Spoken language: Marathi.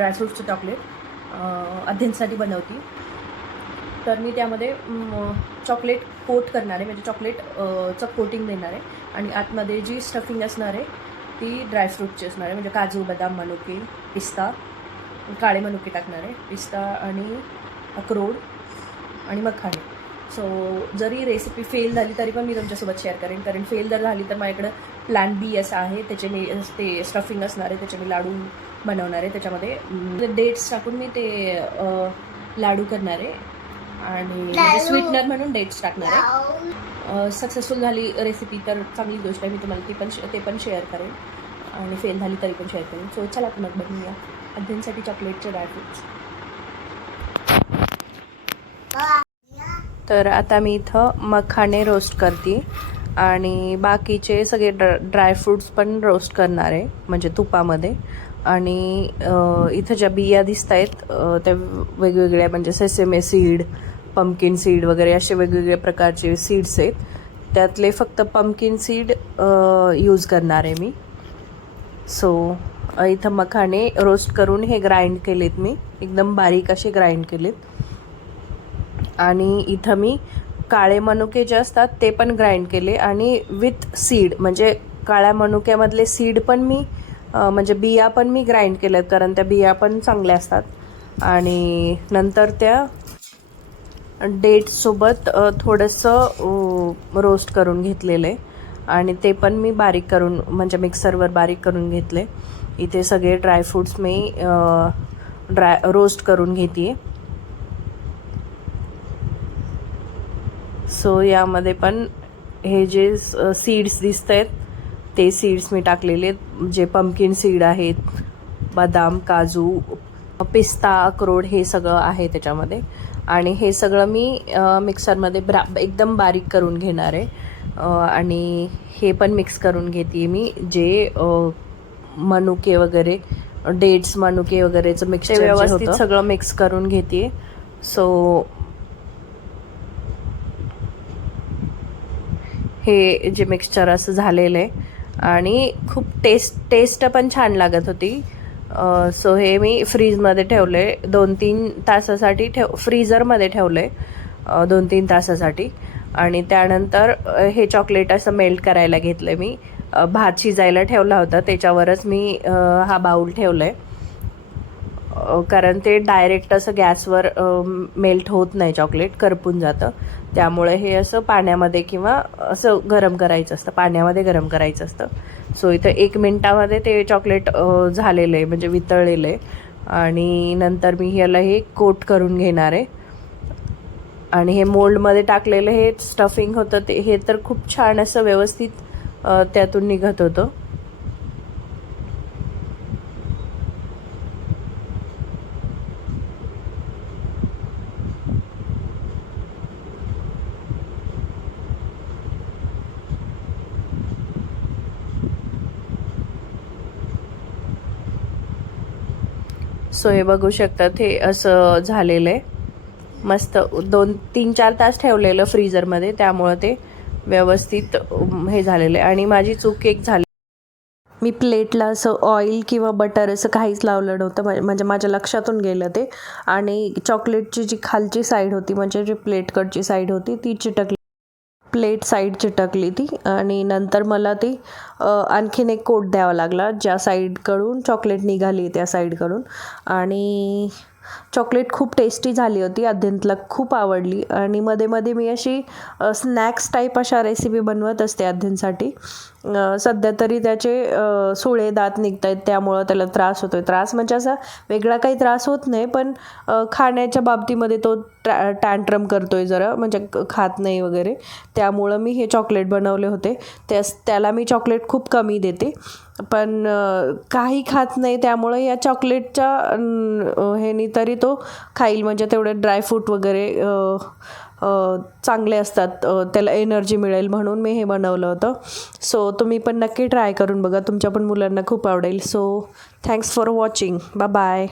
ड्रायफ्रूटचं चॉकलेट अध्ययनसाठी बनवती. तर मी त्यामध्ये चॉकलेट कोट करणार आहे म्हणजे चॉकलेट कोटिंग देणार आहे आणि आतमध्ये जी स्टफिंग असणार आहे ती ड्रायफ्रूटची असणार आहे. म्हणजे काजू बदाम मनुके पिस्ता काळे मनुके टाकणार आहे. पिस्ता आणि अक्रोड आणि मखाणे. सो जरी रेसिपी फेल झाली तरी पण मी तुमच्यासोबत शेअर करेन. कारण फेल जर झाली तर माझ्याकडं प्लॅन बी असं आहे त्याचे मी ते स्टफिंग असणार आहे त्याचे मी लाडू बनवणार आहे त्याच्यामध्ये. डेट्स टाकून मी ते लाडू करणार आहे. आणि म्हणजे. स्वीटनर म्हणून डेट्स टाकणार आहे. सक्सेसफुल झाली रेसिपी तर चांगली गोष्ट आहे मी तुम्हाला ती पण ते पण शेअर करेन. आणि फेल झाली तरी पण शेअर करेन. सो चला मग बनवूया अध्ययनसाठी चॉकलेटचे ड्रायफ्रुट्स तर आता मी इथं मखाणे रोस्ट करते. आणि बाकीचे सगळे ड्र ड्रायफ्रूट्स पण रोस्ट करणार आहे म्हणजे तुपामध्ये. आणि इथं ज्या बिया दिसत आहेत त्या वेगवेगळ्या म्हणजे सेसेमे सीड पम्किन सीड वगैरे असे वेगवेगळ्या प्रकारचे सीड्स आहेत. त्यातले फक्त पम्किन सीड यूज करणार आहे मी. सो इथं मखाणे रोस्ट करून हे ग्राइंड केलेत मी. एकदम बारीक असे ग्राइंड केलेत. आणि इथं मी काळे मनुके जे असतात ते पण ग्राइंड केले. आणि विथ सीड म्हणजे काळ्या मनुक्यामधले सीड पण मी म्हणजे बिया पण मी ग्राइंड केल्यात कारण त्या बिया पण चांगल्या असतात. आणि नंतर त्या डेटसोबत थोडंसं रोस्ट करून घेतलेले. आणि ते पण मी बारीक करून म्हणजे मिक्सरवर बारीक करून घेतले. इथे सगळे ड्रायफ्रूट्स मी ड्राय रोस्ट करून घेते सो यामध्ये पण हे जे सीड्स दिसत आहेत ते सीड्स मी टाकलेले आहेत. जे पम्पकिन सीड आहेत बदाम काजू पिस्ता अक्रोड हे सगळं आहे त्याच्यामध्ये. आणि हे सगळं मी मिक्सरमध्ये ब्रा एकदम बारीक करून घेणार आहे. आणि हे पण मिक्स करून घेते मी. जे मनुके वगैरे डेट्स मनुके वगैरेचं मिक्सचर व्यवस्थित सगळं मिक्स करून घेते सो हे जे मिक्सचर असं झालेलं आहे. आणि खूप टेस्ट टेस्ट पण छान लागत होती. सो हे मी फ्रीजमध्ये ठेवले दोन तीन तासासाठी ठेव फ्रीझरमध्ये ठेवले दोन तीन तासासाठी. आणि त्यानंतर हे चॉकलेट असं मेल्ट करायला घेतलं मी. भात शिजायला ठेवला होता. त्याच्यावरच मी हा बाऊल ठेवला आहे कारण ते डायरेक्ट असं गॅसवर मेल्ट होत नाही चॉकलेट करपून जातं. त्यामुळे हे असं पाण्यामध्ये किंवा असं गरम करायचं असतं पाण्यामध्ये गरम करायचं असतं. सो इथं एक मिनटामध्ये ते चॉकलेट झालेलं आहे म्हणजे वितळलेलं आहे. आणि नंतर मी ह्याला हे कोट करून घेणार आहे. आणि हे मोल्डमध्ये टाकलेलं हे स्टफिंग होतं ते हे तर खूप छान असं व्यवस्थित त्यातून निघत होतं. सो हे बघू शकतात. हे असं झालेलं आहे मस्त दोन तीन चार तास ठेवलेलं फ्रीजरमध्ये. त्यामुळं ते व्यवस्थित हे झालेलं आहे आणि माझी चूक एक झाली. मी प्लेटला असं ऑइल किंवा बटर असं काहीच लावलं नव्हतं. म्हणजे- म्हणजे माझ्या लक्षातून गेलं ते. आणि चॉकलेटची जी खालची साईड होती म्हणजे जी प्लेटकडची साईड होती ती चिटकली. प्लेट साईड चिटकली ती आणि नंतर मला ती आणखीन एक कोट द्यावा लागला ज्या साईडकडून चॉकलेट निघाली त्या साईडकडून. आणि चॉकलेट खूप टेस्टी झाली होती अद्यंतला खूप आवडली. आणि मध्ये मध्ये मी अशी स्नॅक्स टाईप अशा रेसिपी बनवत असते अध्यंसाठी सध्या तरी त्याचे सोळे सुळे दात निघत आहेत त्यामुळं त्याला त्रास होतो आहे त्रास म्हणजे असा वेगळा काही त्रास होत नाही पण खाण्याच्या बाबतीमध्ये तो टॅ टँट्रम करतो आहे जरा म्हणजे खात नाही वगैरे. त्यामुळं मी हे चॉकलेट बनवले होते. त्यास त्याला मी चॉकलेट खूप कमी देते. पण काही खात नाही. त्यामुळे या चॉकलेटच्या ह्यानी तरी तो खाईल. म्हणजे तेवढे ड्रायफ्रूट वगैरे चांगले असतात. त्याला एनर्जी मिळेल म्हणून मी हे बनवलं होतं. सो तुम्ही पण नक्की ट्राय करून बघा. तुमच्या पण मुलांना खूप आवडेल. So thanks for watching. Bye bye.